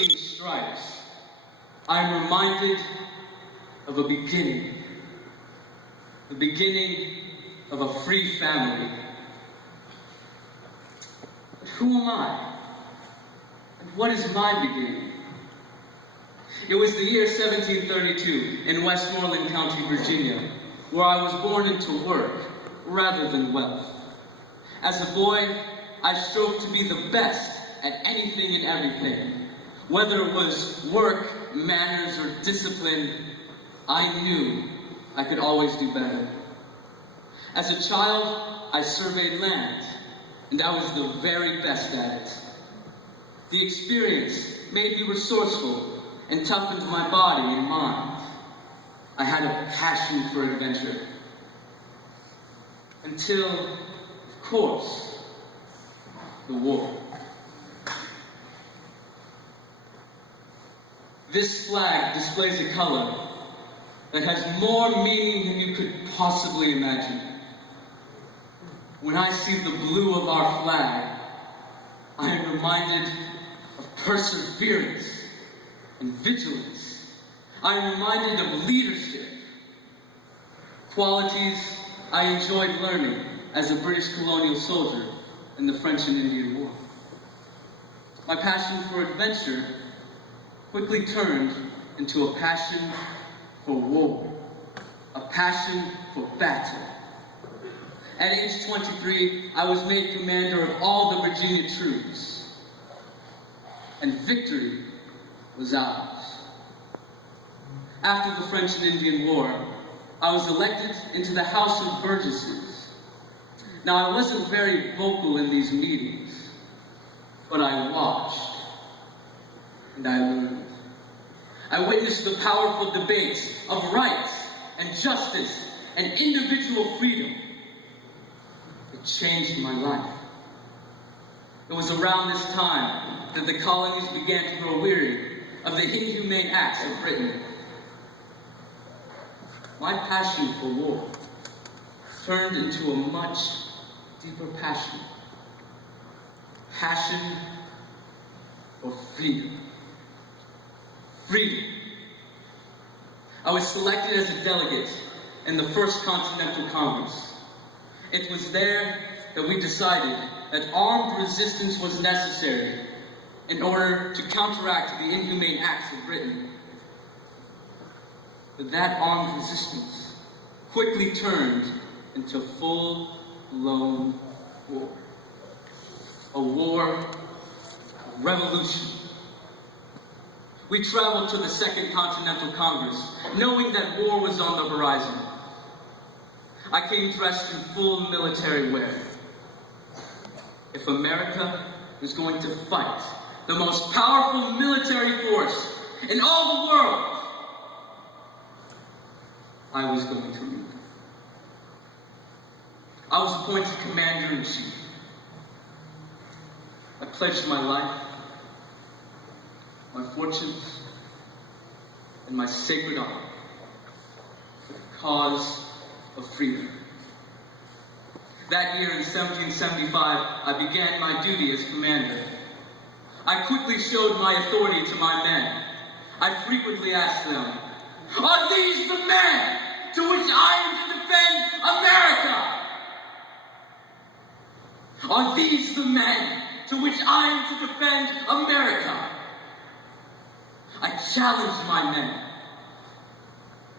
stripes, I am reminded of a beginning. The beginning of a free family. But who am I? And what is my beginning? It was the year 1732 in Westmoreland County, Virginia, where I was born into work rather than wealth. As a boy, I strove to be the best at anything and everything. Whether it was work, manners, or discipline, I knew I could always do better. As a child, I surveyed land, and I was the very best at it. The experience made me resourceful and toughened my body and mind. I had a passion for adventure. Until, of course, the war. This flag displays a color that has more meaning than you could possibly imagine. When I see the blue of our flag, I am reminded of perseverance and vigilance. I am reminded of leadership, qualities I enjoyed learning as a British colonial soldier in the French and Indian War. My passion for adventure quickly turned into a passion for war, a passion for battle. At age 23, I was made commander of all the Virginia troops, and victory was ours. After the French and Indian War, I was elected into the House of Burgesses. Now, I wasn't very vocal in these meetings, but I watched and I learned. I witnessed the powerful debates of rights and justice and individual freedom. It changed my life. It was around this time that the colonies began to grow weary of the inhumane acts of Britain. My passion for war turned into a much deeper passion. Passion for freedom. Freedom. I was selected as a delegate in the First Continental Congress. It was there that we decided that armed resistance was necessary in order to counteract the inhumane acts of Britain. But that armed resistance quickly turned into full-blown war. A war, a revolution. We traveled to the Second Continental Congress, knowing that war was on the horizon. I came dressed in full military wear. If America was going to fight the most powerful military force in all the world, I was going to lead. I was appointed commander-in-chief. I pledged my life, my fortunes, and my sacred honor for the cause of freedom. That year in 1775, I began my duty as commander. I quickly showed my authority to my men. I frequently asked them, "Are these the men to which I am to defend America? Are these the men to which I am to defend America?" I challenged my men.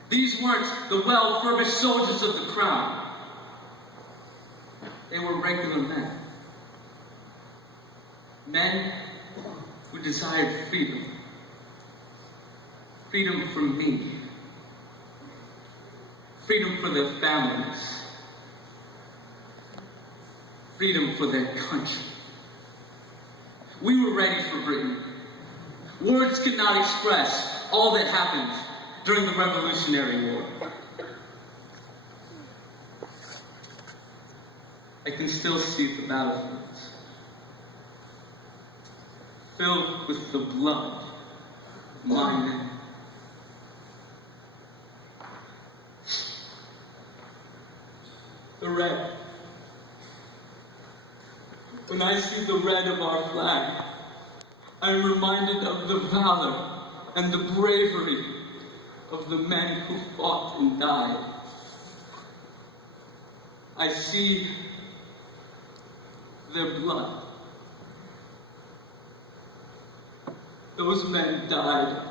These weren't the well-furbished soldiers of the crown. They were regular men. Men who desired freedom. Freedom for me. Freedom for their families. Freedom for their country. We were ready for Britain. Words could not express all that happened during the Revolutionary War. I can still see the battlefields, filled with the blood of my men. The red. When I see the red of our flag, I am reminded of the valor and the bravery of the men who fought and died. I see their blood. Those men died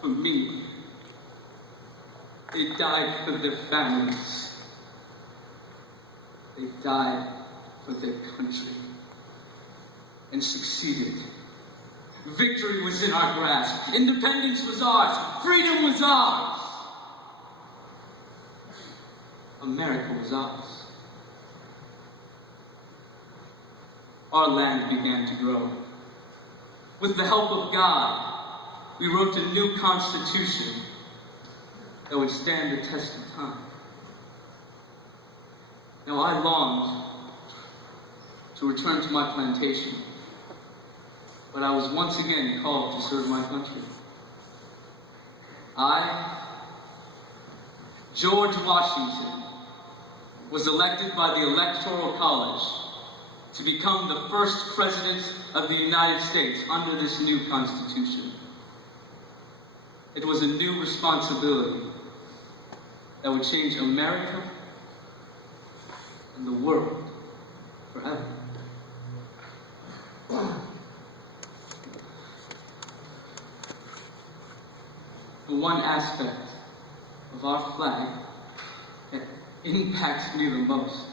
for me. They died for their families. They died for their country and succeeded. Victory was in our grasp. Independence was ours. Freedom was ours. America was ours. Our land began to grow. With the help of God, we wrote a new constitution that would stand the test of time. Now I longed to return to my plantation, but I was once again called to serve my country. I, George Washington, was elected by the Electoral College to become the first president of the United States under this new Constitution. It was a new responsibility that would change America and the world forever. The one aspect of our flag that impacts me the most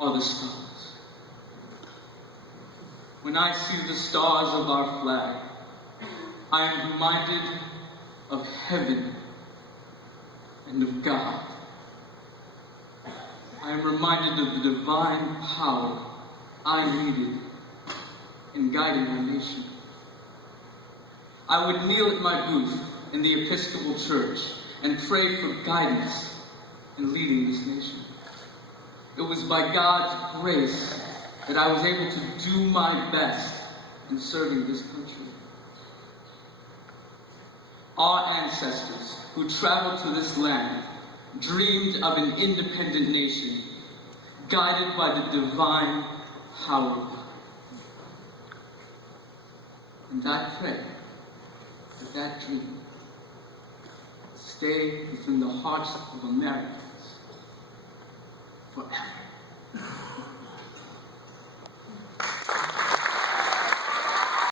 are the stars. When I see the stars of our flag, I am reminded of heaven and of God. I am reminded of the divine power I needed in guiding our nation. I would kneel at my booth in the Episcopal Church and pray for guidance in leading this nation. It was by God's grace that I was able to do my best in serving this country. Our ancestors who traveled to this land dreamed of an independent nation, guided by the divine power of God. And I pray that that dream stay within the hearts of Americans forever.